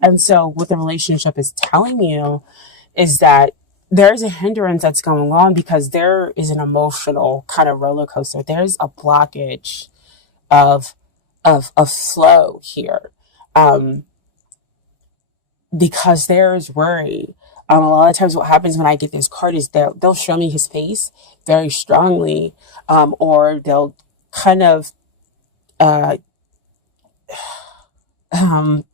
And so what the relationship is telling you is that there's a hindrance that's going on because there is an emotional kind of roller coaster. There's a blockage of of flow here. Um, because there's worry. A lot of times what happens when I get this card is they'll show me his face very strongly, or they'll kind of uh, um,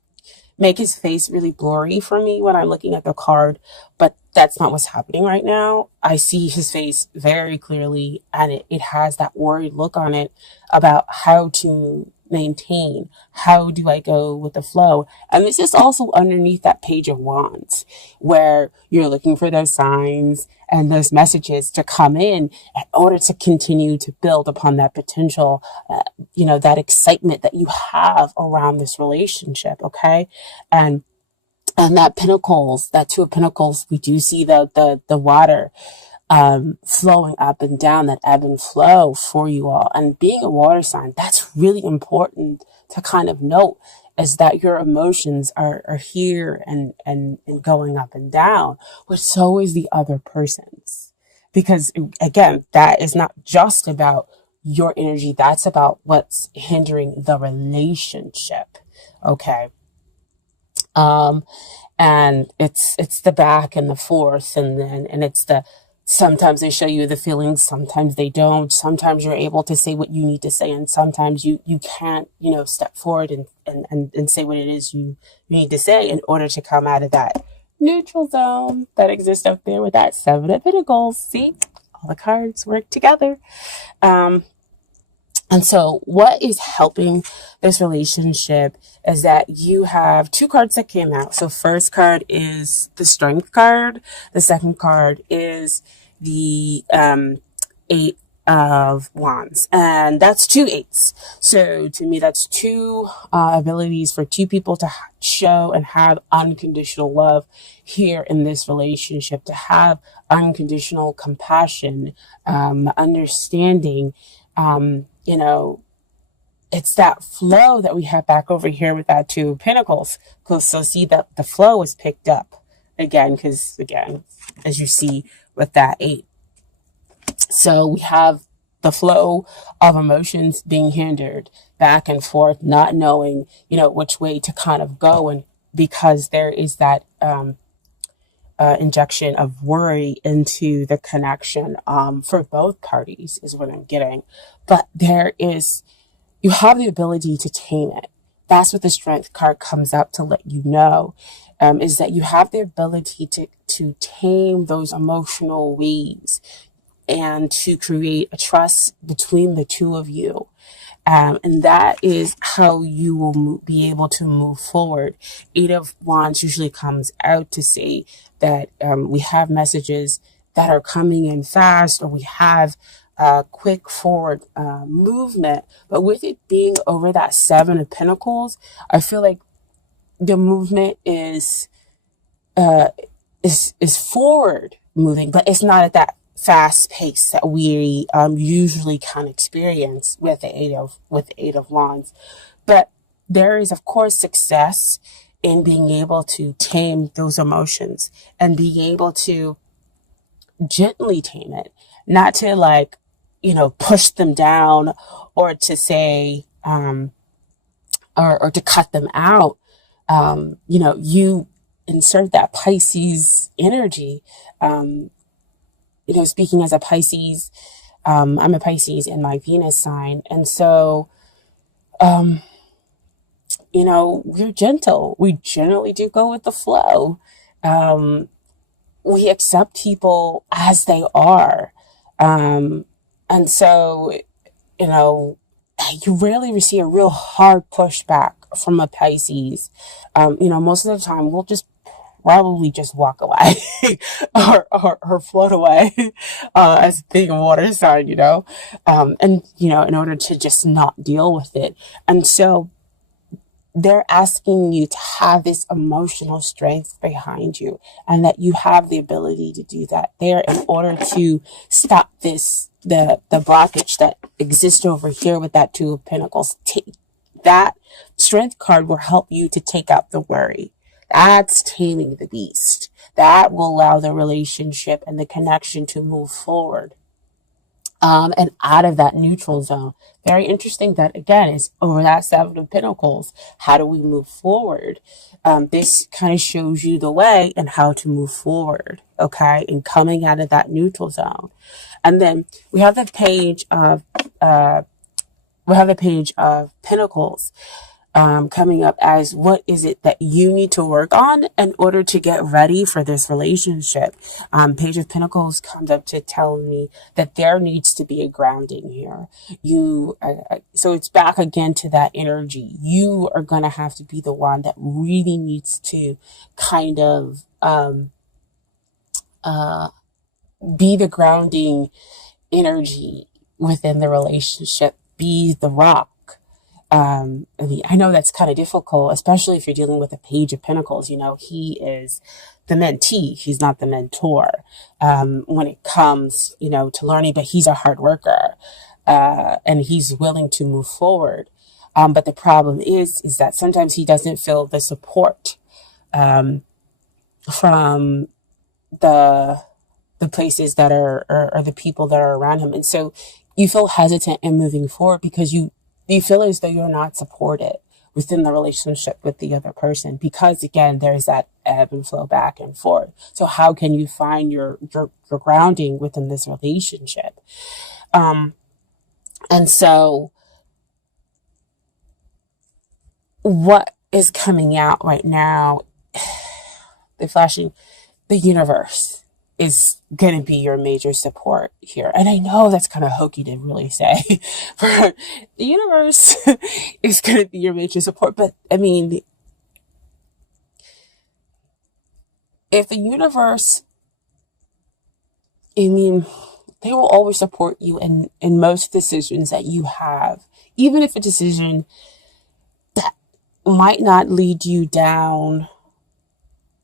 make his face really blurry for me when I'm looking at the card, but that's not what's happening right now. I see his face very clearly, and it has that worried look on it about how to maintain. How do I go with the flow? And this is also underneath that Page of Wands, where you're looking for those signs and those messages to come in order to continue to build upon that potential, that excitement that you have around this relationship. Okay. And that Pentacles, that Two of Pentacles, we do see the water flowing up and down, that ebb and flow for you all. And being a water sign, that's really important to kind of note, is that your emotions are here and going up and down, but so is the other person's. Because again, that is not just about your energy, that's about what's hindering the relationship. Okay. Um, and it's the back and the forth, and it's the, sometimes they show you the feelings, sometimes they don't. Sometimes you're able to say what you need to say, and sometimes you can't, step forward and say what it is you need to say in order to come out of that neutral zone that exists up there with that Seven of Pentacles. See, all the cards work together. And so what is helping this relationship is that you have two cards that came out. So first card is the Strength card. The second card is the Eight of Wands. And that's two eights. So to me, that's two abilities for two people to show and have unconditional love here in this relationship, to have unconditional compassion, understanding, it's that flow that we have back over here with that Two of Pentacles. So see that the flow is picked up again, because again, as you see with that eight. So we have the flow of emotions being hindered back and forth, not knowing, which way to kind of go. And because there is that, injection of worry into the connection, for both parties is what I'm getting. But you have the ability to tame it. That's what the Strength card comes up to let you know, is that you have the ability to tame those emotional waves and to create a trust between the two of you. And that is how you will be able to move forward. Eight of Wands usually comes out to say that we have messages that are coming in fast, or we have quick forward movement. But with it being over that Seven of Pentacles, I feel like the movement is forward moving, but it's not at that fast pace that we usually can experience with the Eight of Wands. But there is, of course, success in being able to tame those emotions and being able to gently tame it, not to push them down, or to say or to cut them out. You insert that Pisces energy. Speaking as a Pisces, I'm a Pisces in my Venus sign. And so, we're gentle. We generally do go with the flow. We accept people as they are. And so, you rarely receive a real hard pushback from a Pisces. Most of the time we'll just probably just walk away or float away as being a water sign, and in order to just not deal with it. And so they're asking you to have this emotional strength behind you, and that you have the ability to do that there in order to stop the blockage that exists over here with that Two of Pentacles. That Strength card will help you to take out the worry. That's taming the beast. That will allow the relationship and the connection to move forward, and out of that neutral zone. Very interesting that, again, is over that Seven of Pentacles. How do we move forward? This kind of shows you the way and how to move forward, okay, and coming out of that neutral zone. And then we have the page of Pentacles, coming up as, what is it that you need to work on in order to get ready for this relationship? Page of Pentacles comes up to tell me that there needs to be a grounding here. So it's back again to that energy. You are going to have to be the one that really needs to kind of be the grounding energy within the relationship, be the rock. I know that's kind of difficult, especially if you're dealing with a Page of Pentacles. He is the mentee. He's not the mentor, when it comes, to learning, but he's a hard worker, and he's willing to move forward. But the problem is that sometimes he doesn't feel the support, from the places that are the people that are around him. And so you feel hesitant in moving forward because you feel as though you're not supported within the relationship with the other person, because again, there's that ebb and flow back and forth. So how can you find your grounding within this relationship? And so what is coming out right now, the universe is going to be your major support here. And I know that's kind of hokey to really say, but the universe is going to be your major support. But I mean, if the universe, they will always support you in most decisions that you have, even if a decision that might not lead you down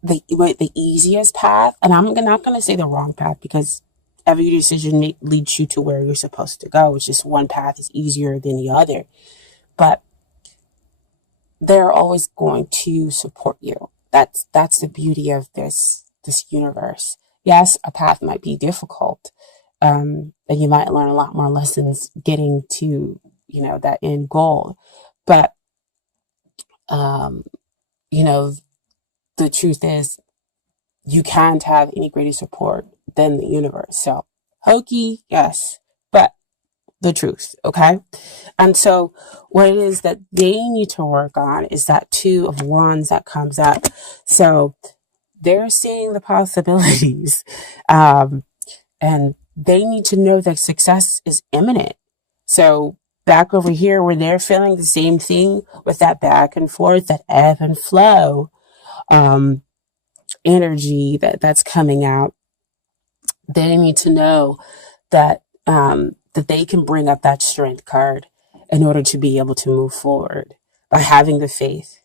the easiest path. And I'm not going to say the wrong path, because every decision leads you to where you're supposed to go. It's just one path is easier than the other. But they're always going to support you. That's the beauty of this universe. Yes, a path might be difficult, and you might learn a lot more lessons getting to that end goal. But the truth is, you can't have any greater support than the universe. So hokey, yes, but the truth, okay? And so what it is that they need to work on is that Two of Wands that comes up. So they're seeing the possibilities, and they need to know that success is imminent. So back over here, where they're feeling the same thing with that back and forth, that ebb and flow, energy that's coming out, they need to know that that they can bring up that strength card in order to be able to move forward by having the faith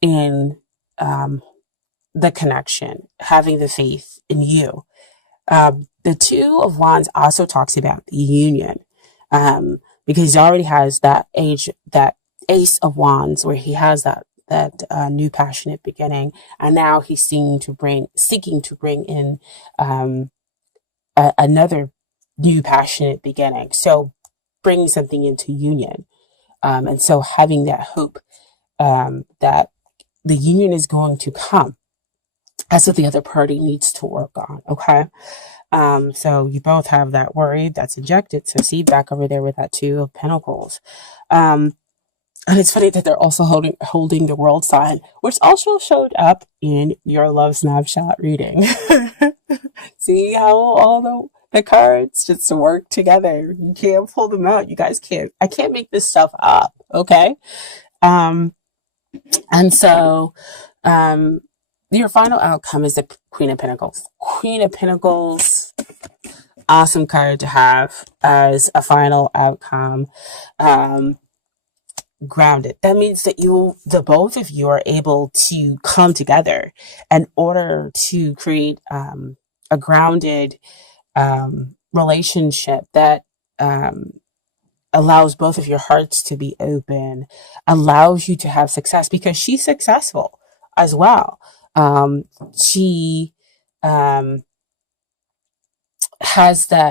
in the connection, having the faith in you. The Two of Wands also talks about the union, because he already has that Ace of Wands, where he has that new passionate beginning, and now he's seeking to bring in another new passionate beginning. So bringing something into union, and so having that hope, that the union is going to come. That's what the other party needs to work on. Okay. So you both have that worry that's injected. So see, back over there with that Two of Pentacles. And it's funny that they're also holding the World sign, which also showed up in your love snapshot reading. See how all the cards just work together. You can't pull them out. You guys can't. I can't make this stuff up. Okay. And so, your final outcome is the Queen of Pentacles. Queen of Pentacles, awesome card to have as a final outcome. Grounded. That means that the both of you are able to come together in order to create a grounded relationship that allows both of your hearts to be open, allows you to have success, because she's successful as well. She um,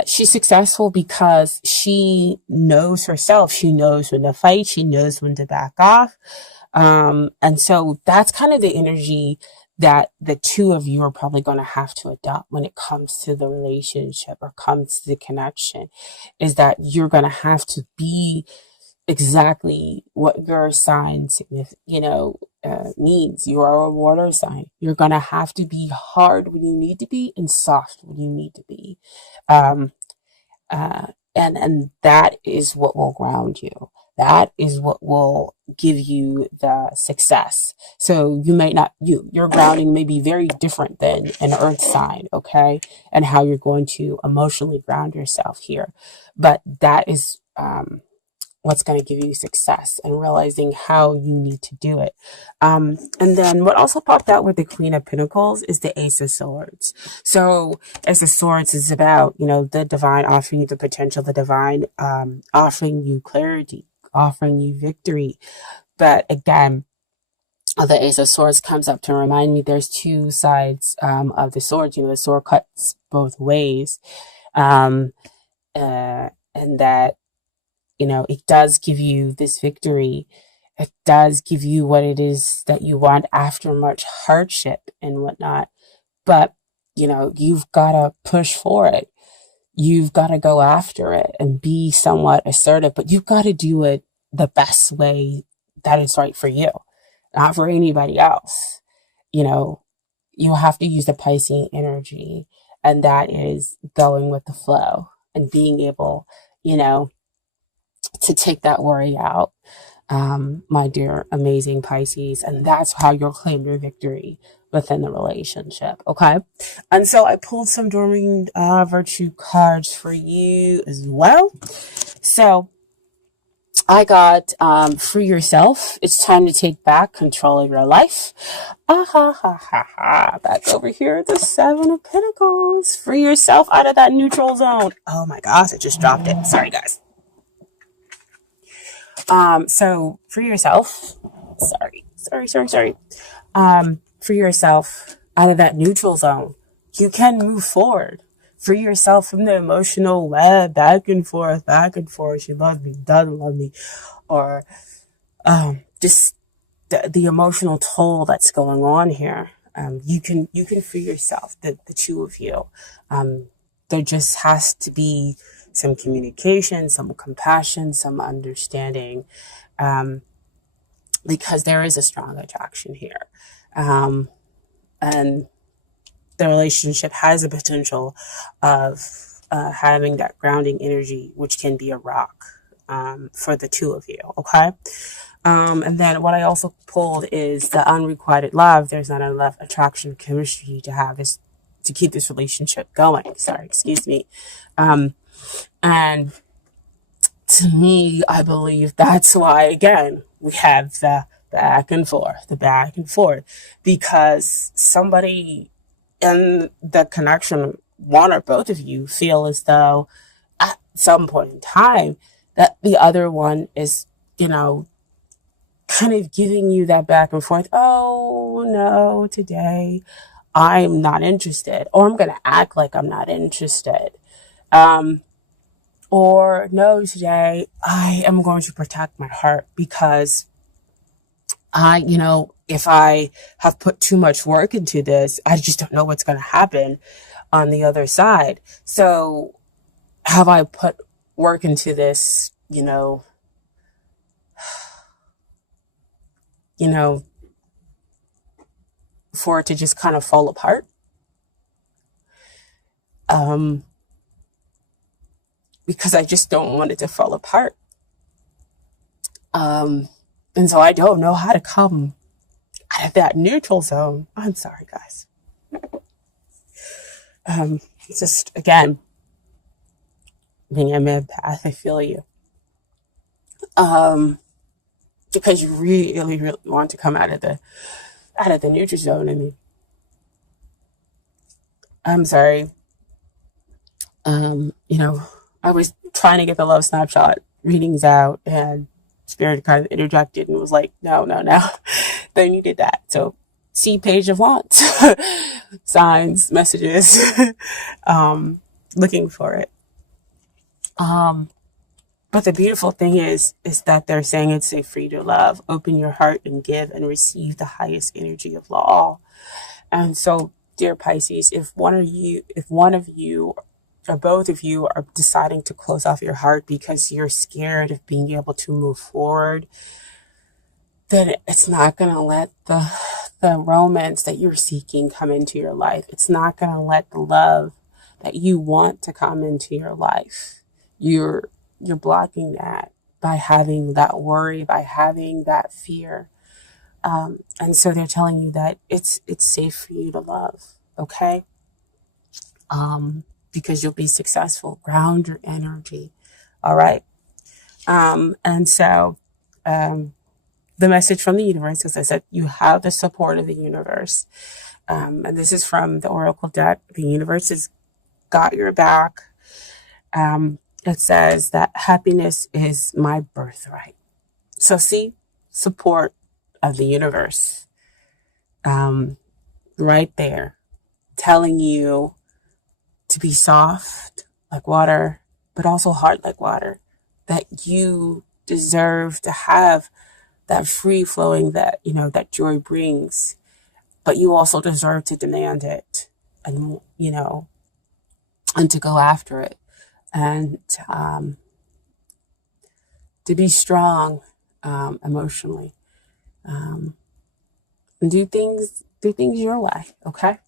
she's successful because she knows herself. She knows when to fight. She knows when to back off. And so that's kind of the energy that the two of you are probably going to have to adopt when it comes to the relationship or comes to the connection, is that you're going to have to be exactly what your sign needs. You are a water sign. You're going to have to be hard when you need to be and soft when you need to be. Um, uh, and that is what will ground you. That is what will give you the success. So you may not, your grounding may be very different than an earth sign, okay? And how you're going to emotionally ground yourself here. But that is, what's going to give you success, and realizing how you need to do it. And then what also popped out with the Queen of Pentacles is the Ace of Swords. So Ace of Swords is about, the divine offering you the potential, the divine offering you clarity, offering you victory. But again, the Ace of Swords comes up to remind me there's two sides of the sword. The sword cuts both ways. And that it does give you this victory. It does give you what it is that you want after much hardship and whatnot. But, you've got to push for it. You've got to go after it and be somewhat assertive, but you've got to do it the best way that is right for you, not for anybody else. You have to use the Piscean energy, and that is going with the flow and being able, to take that worry out, my dear, amazing Pisces. And that's how you'll claim your victory within the relationship. Okay. And so I pulled some Dorming Virtue cards for you as well. So I got Free Yourself. It's time to take back control of your life. Back over here at the Seven of Pentacles. Free yourself out of that neutral zone. Oh my gosh, I just dropped it. Sorry, guys. So free yourself. Sorry. Free yourself out of that neutral zone. You can move forward. Free yourself from the emotional web, back and forth. She loves me, doesn't love me, or just the emotional toll that's going on here. You can free yourself. The two of you. There just has to be some communication, some compassion, some understanding, because there is a strong attraction here. And the relationship has a potential of having that grounding energy, which can be a rock for the two of you, okay? And then what I also pulled is the unrequited love. There's not enough attraction, chemistry to have this, to keep this relationship going. Excuse me. And to me, I believe that's why, again, we have the back and forth, because somebody in the connection, one or both of you, feel as though at some point in time that the other one is, kind of giving you that back and forth. Oh no, today I'm not interested, or I'm going to act like I'm not interested. Or no, today I am going to protect my heart because if I have put too much work into this, I just don't know what's going to happen on the other side. So have I put work into this, for it to just kind of fall apart? Because I just don't want it to fall apart. And so I don't know how to come out of that neutral zone. I'm sorry, guys. It's just, again, being an empath, I feel you. Because you really, really want to come out of the neutral zone. I mean, I'm sorry. I was trying to get the love snapshot readings out, and Spirit kind of interjected and was like, no, they needed that. So see page of wands, signs, messages, looking for it. But the beautiful thing is that they're saying it's safe for you to love, open your heart and give and receive the highest energy of all. And so, dear Pisces, if one of you or both of you are deciding to close off your heart because you're scared of being able to move forward, then it's not going to let the romance that you're seeking come into your life. It's not going to let the love that you want to come into your life. You're blocking that by having that worry, by having that fear. And so they're telling you that it's safe for you to love, okay? Because you'll be successful. Ground your energy, all right? And so the message from the universe, as I said, you have the support of the universe. And this is from the Oracle deck. The universe has got your back. It says that happiness is my birthright. So see, support of the universe right there, telling you to be soft like water, but also hard like water, that you deserve to have that free flowing that, that joy brings, but you also deserve to demand it and, and to go after it and to be strong emotionally and do things your way, okay?